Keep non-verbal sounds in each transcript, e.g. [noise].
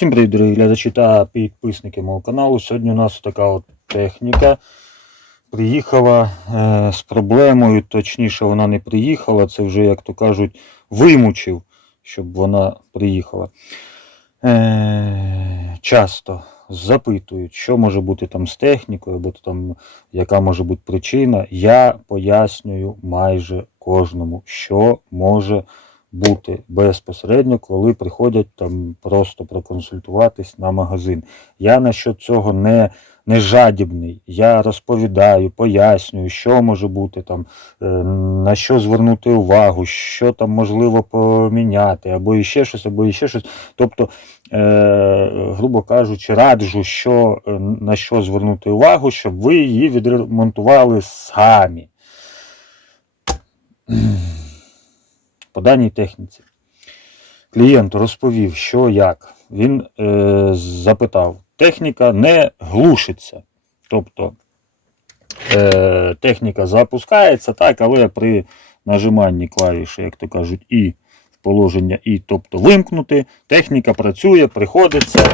Всім привіт, дорогі глядачі та підписники мого каналу. Сьогодні у нас така от техніка. Приїхала е, з проблемою, точніше, вона не приїхала, це вже, як то кажуть, вимучив, щоб вона приїхала. Е, часто запитують, що може бути там з технікою, або там, яка може бути причина. Я пояснюю майже кожному, що може бути безпосередньо, коли приходять там просто проконсультуватись на магазин. Я на що цього не, не жадібний. Я розповідаю, пояснюю, що може бути там, е, на що звернути увагу, що там можливо поміняти, або іще щось, або іще щось. Тобто, е, грубо кажучи, раджу, що, е, на що звернути увагу, щоб ви її відремонтували самі. Даній техніці. Клієнт розповів, що як. Він е, запитав: техніка не глушиться. Тобто е, техніка запускається, так, але при нажиманні клавіші, як то кажуть, і в положення І, тобто вимкнути, техніка працює, приходиться.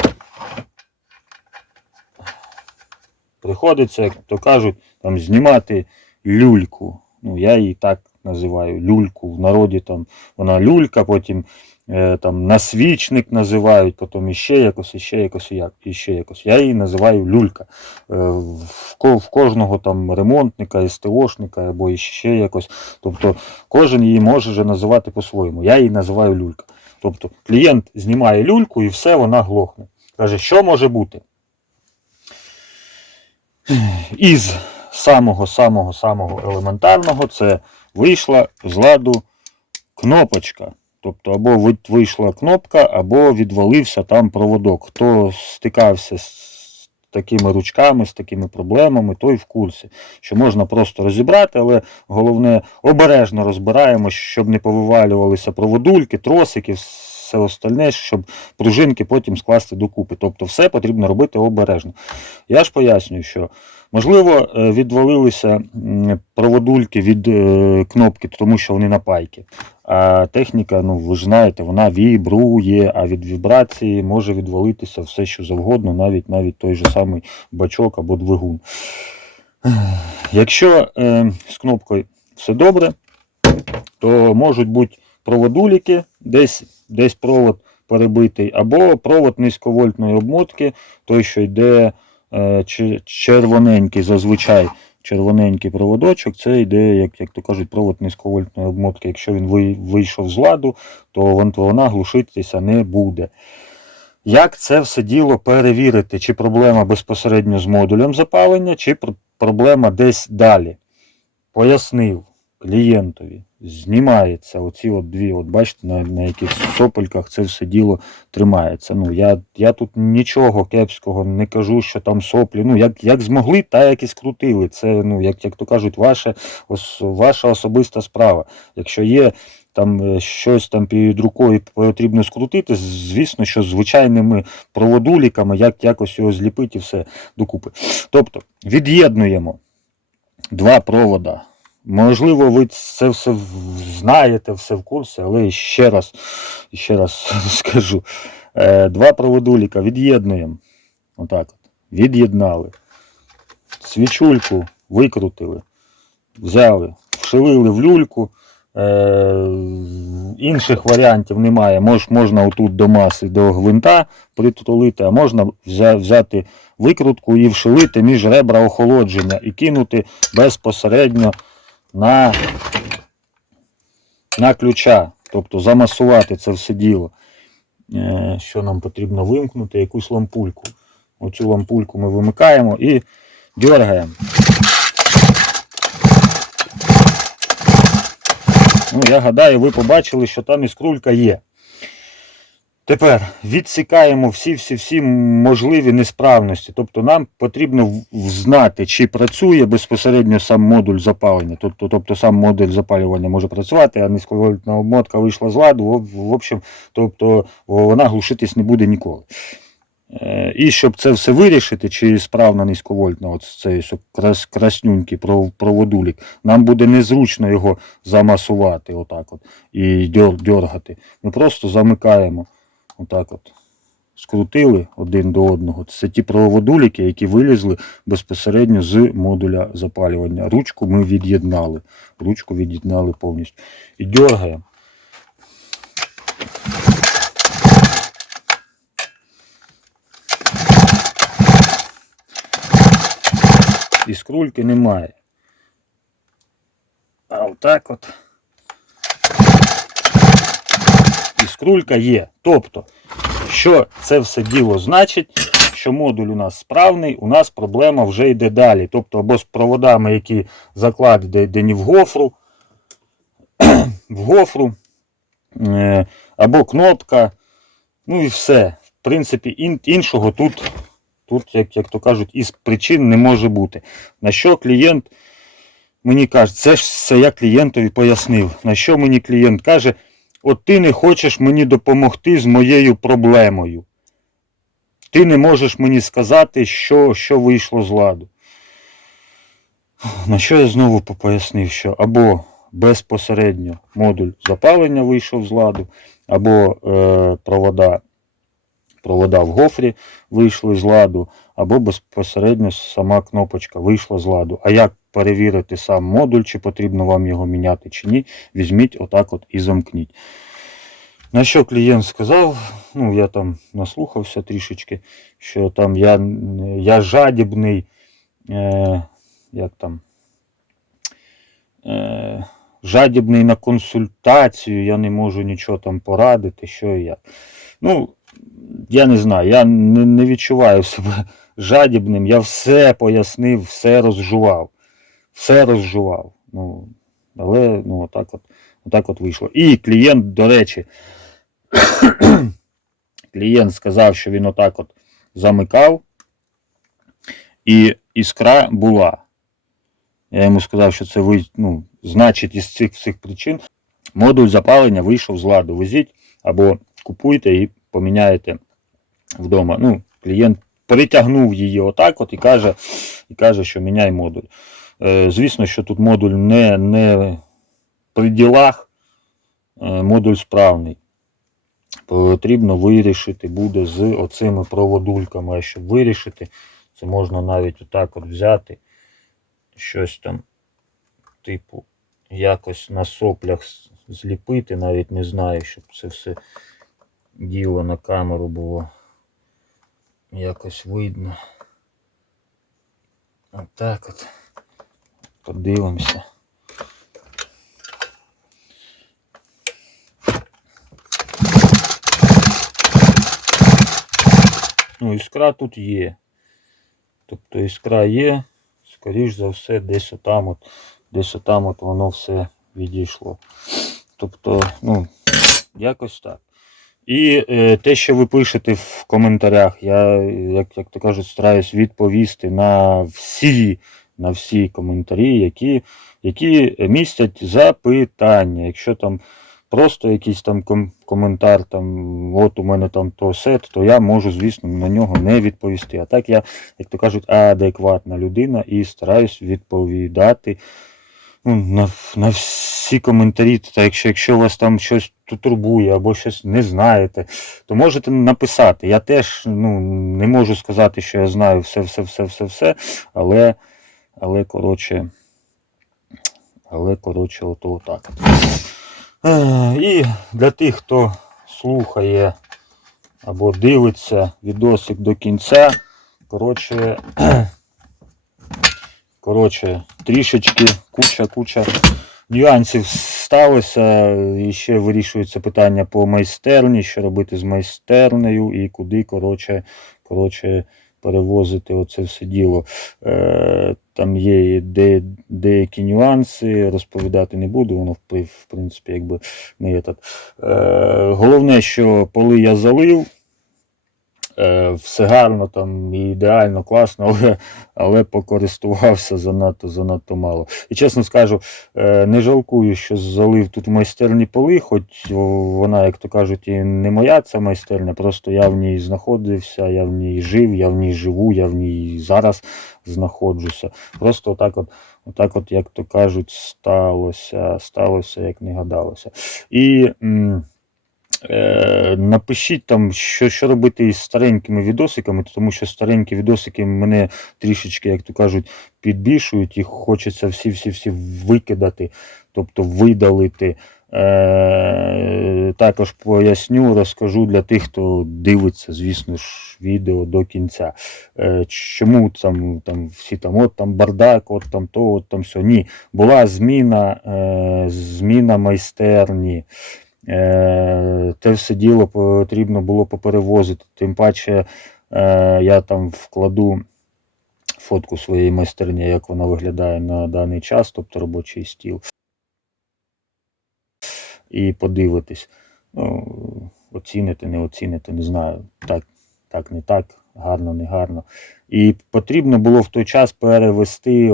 Приходиться, як то кажуть, там знімати люльку. Ну, я її так називаю люльку. В народі там вона люлька, потім е, там насвічник називають, потім іще якось, іще якось, іще якось. Я її називаю люлька. Е, в, кожного там ремонтника, СТОшника або іще якось. Тобто кожен її може вже називати по-своєму. Я її називаю люлька. Тобто клієнт знімає люльку і все, вона глохне. Каже, що може бути? Із самого-самого-самого елементарного це вийшла з ладу кнопочка. Тобто, або вийшла кнопка, або відвалився там проводок. Хто стикався з такими ручками, з такими проблемами, той в курсі, що можна просто розібрати, але головне обережно розбираємо, щоб не повивалювалися проводульки, тросики, все остальне, щоб пружинки потім скласти докупи. Тобто все потрібно робити обережно. Я ж пояснюю, що можливо е, відвалилися проводульки від е, кнопки, тому що вони на пайки. А техніка, ну ви ж знаєте, вона вібрує, а від вібрації може відвалитися все, що завгодно, навіть навіть той же самий бачок або двигун. Якщо е, з кнопкою все добре, то можуть бути проводуліки, десь, десь провод перебитий, або провод низьковольтної обмотки, той, що йде червоненький, зазвичай червоненький проводочок, це йде, як, як то кажуть, провод низьковольтної обмотки. Якщо він вийшов з ладу, то вона глушитися не буде. Як це все діло перевірити? Чи проблема безпосередньо з модулем запалення, чи проблема десь далі? Пояснив клієнтові, знімається оці от дві, от бачите, на, на яких сопельках це все діло тримається. Ну, я, я тут нічого кепського не кажу, що там соплі. Ну, як, як змогли, та як і скрутили. Це, ну, як, як то кажуть, ваша, ос, ваша особиста справа. Якщо є там е, щось там під рукою потрібно скрутити, звісно, що звичайними проводуліками, як якось його зліпити і все докупи. Тобто від'єднуємо два провода. Можливо, ви це все знаєте, все в курсі, але ще раз, ще раз [laughs] скажу. Е, Два проводуліка від'єднуємо. Отак от. Від'єднали. Свічульку викрутили, взяли, вшилили в люльку. Е, інших варіантів немає. Мож, можна отут до маси, до гвинта притулити, а можна взя- взяти викрутку і вшилити між ребра охолодження і кинути безпосередньо на, на ключа. Тобто замасувати це все діло. Е, Що нам потрібно вимкнути? Якусь лампульку. Оцю лампульку ми вимикаємо і дергаємо. Ну, я гадаю, ви побачили, що там іскрулька є. Тепер відсікаємо всі-всі-всі можливі несправності. Тобто нам потрібно знати, чи працює безпосередньо сам модуль запалення. Тобто, тобто сам модуль запалювання може працювати, а низьковольтна обмотка вийшла з ладу. В, общем, тобто вона глушитись не буде ніколи. Е, І щоб це все вирішити, чи справна низьковольтна, от цей крас, краснюнький проводулік, нам буде незручно його замасувати отак от, і дьор- дьоргати. Ми просто замикаємо отак от скрутили один до одного. Це ті проводуліки, які вилізли безпосередньо з модуля запалювання. Ручку ми від'єднали. Ручку від'єднали повністю. І дергаємо. Скрульки немає. А отак от. І скрулька є. Тобто, що це все діло значить, що модуль у нас справний, у нас проблема вже йде далі. Тобто, або з проводами, які закладені в гофру, [clears throat] в гофру, е, або кнопка. Ну і все. В принципі, ін- іншого тут, тут як, як то кажуть, із причин не може бути. На що клієнт мені каже, це ж все я клієнтові пояснив. На що мені клієнт каже, от ти не хочеш мені допомогти з моєю проблемою. Ти не можеш мені сказати, що, що вийшло з ладу. На що я знову пояснив, що або безпосередньо модуль запалення вийшов з ладу, або е, провода, провода в гофрі вийшли з ладу, або безпосередньо сама кнопочка вийшла з ладу. А як перевірити сам модуль, чи потрібно вам його міняти, чи ні, візьміть отак от і замкніть. На що клієнт сказав, ну я там наслухався трішечки, що там я, я жадібний, е, як там, е, жадібний на консультацію, я не можу нічого там порадити, що і як. Ну, я не знаю, я не, не відчуваю себе жадібним, я все пояснив, все розжував. Все розжував. Ну, але ну, отак, от, отак от вийшло. І клієнт, до речі, [coughs] клієнт сказав, що він отак от замикав, і іскра була. Я йому сказав, що це ну, значить із цих всіх причин модуль запалення вийшов з ладу. Везіть або купуйте і поміняєте вдома. Ну, клієнт притягнув її отак от і каже, і каже що міняй модуль. Е, Звісно, що тут модуль не, не при ділах, е, модуль справний. Потрібно вирішити буде з оцими проводульками. А щоб вирішити, це можна навіть отак от взяти щось там, типу, якось на соплях зліпити, навіть не знаю, щоб це все діло на камеру було якось видно. Отак от. Подивимося. Ну, іскра тут є. Тобто іскра є, скоріш за все, десь отам от, десь отам от воно все відійшло. Тобто, ну, якось так. І е, те, що ви пишете в коментарях, я, як, як то кажуть, стараюсь відповісти на всі, на всі коментарі, які, які містять запитання. Якщо там просто якийсь там ком- коментар, там, от у мене там то сет, то я можу, звісно, на нього не відповісти. А так я, як то кажуть, адекватна людина і стараюсь відповідати ну, на, на всі коментарі. Та якщо, якщо вас там щось турбує або щось не знаєте, то можете написати. Я теж ну, не можу сказати, що я знаю все, все, все, все, все, але, але коротше, але, коротше, ото отак. Е, І для тих, хто слухає або дивиться відосик до кінця, коротше, коротше, трішечки, куча, куча нюансів сталося. І ще вирішується питання по майстерні, що робити з майстернею і куди, коротше, коротше, перевозити оце все діло. Е, там є де, деякі нюанси, розповідати не буду, воно в, при- в принципі якби не є так. Е, головне, що поли я залив. Е, все гарно, там і ідеально, класно, [laughs] але, але покористувався занадто, занадто мало. І чесно скажу, е, не жалкую, що залив тут майстерні поли, хоч вона, як то кажуть, і не моя ця майстерня, просто я в ній знаходився, я в ній жив, я в ній живу, я в ній зараз знаходжуся. Просто отак от, отак от, як то кажуть, сталося, сталося, як не гадалося. І м, Е, напишіть там, що, що робити із старенькими відосиками, тому що старенькі відосики мене трішечки, як то кажуть, підбільшують, їх хочеться всі-всі-всі викидати, тобто видалити. Е, також поясню, розкажу для тих, хто дивиться, звісно ж, відео до кінця. Е, чому там, там всі там, от там бардак, от там то, от там все. Ні, була зміна, зміна майстерні. Е, те все діло потрібно було поперевозити. Тим паче е, я там вкладу фотку своєї майстерні, як вона виглядає на даний час, тобто робочий стіл. І подивитись. Ну, оціните, не оціните, не знаю. Так, так, не так, гарно, не гарно. І потрібно було в той час перевести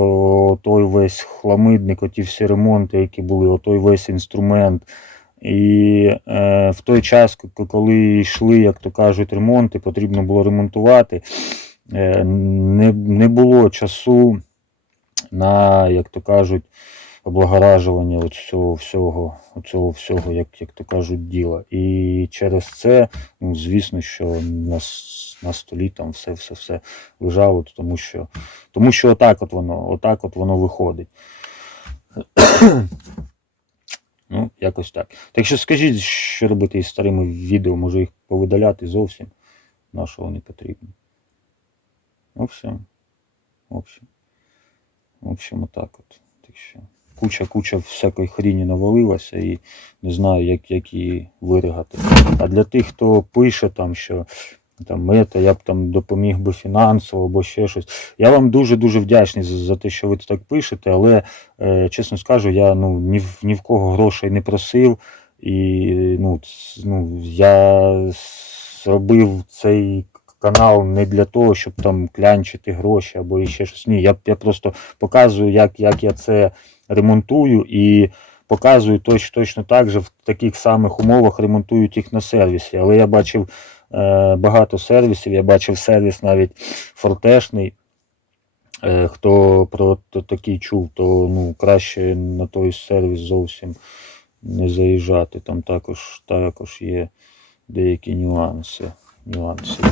той весь хламидник, оті всі ремонти, які були, о, той весь інструмент. І е, в той час, коли йшли, як то кажуть, ремонти, потрібно було ремонтувати. Е, не, не було часу на, як то кажуть, облагоражування от цього всього, цього всього, як, як то кажуть, діла. І через це, ну, звісно, що на, на столі там все, все, все лежало, тому що, тому що отак от воно, отак от воно виходить. Ну, якось так. Так що скажіть, що робити із старими відео, може їх повидаляти зовсім, на що вони потрібні. В общем, в общем, в общем, отак от. Так що куча-куча всякої хріні навалилася і не знаю, як, як її виригати. А для тих, хто пише там, що там мета, я б там допоміг би фінансово або ще щось. Я вам дуже-дуже вдячний за, за те, що ви так пишете, але е, чесно скажу, я ну, ні, в, ні в кого грошей не просив. І ну, ну, я зробив цей канал не для того, щоб там клянчити гроші або іще щось. Ні, я, я просто показую, як, як я це ремонтую і показую точ, точно так же в таких самих умовах ремонтують їх на сервісі. Але я бачив багато сервісів, я бачив сервіс навіть фортешний. Е, хто про такий чув, то ну, краще на той сервіс зовсім не заїжджати. Там також, також є деякі нюанси. нюанси.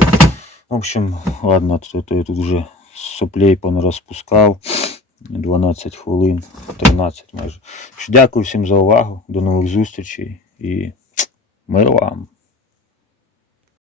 В общем, ладно, то, то я тут вже соплей понарозпускав. 12 хвилин, 13 майже. Дякую всім за увагу. До нових зустрічей і мир вам.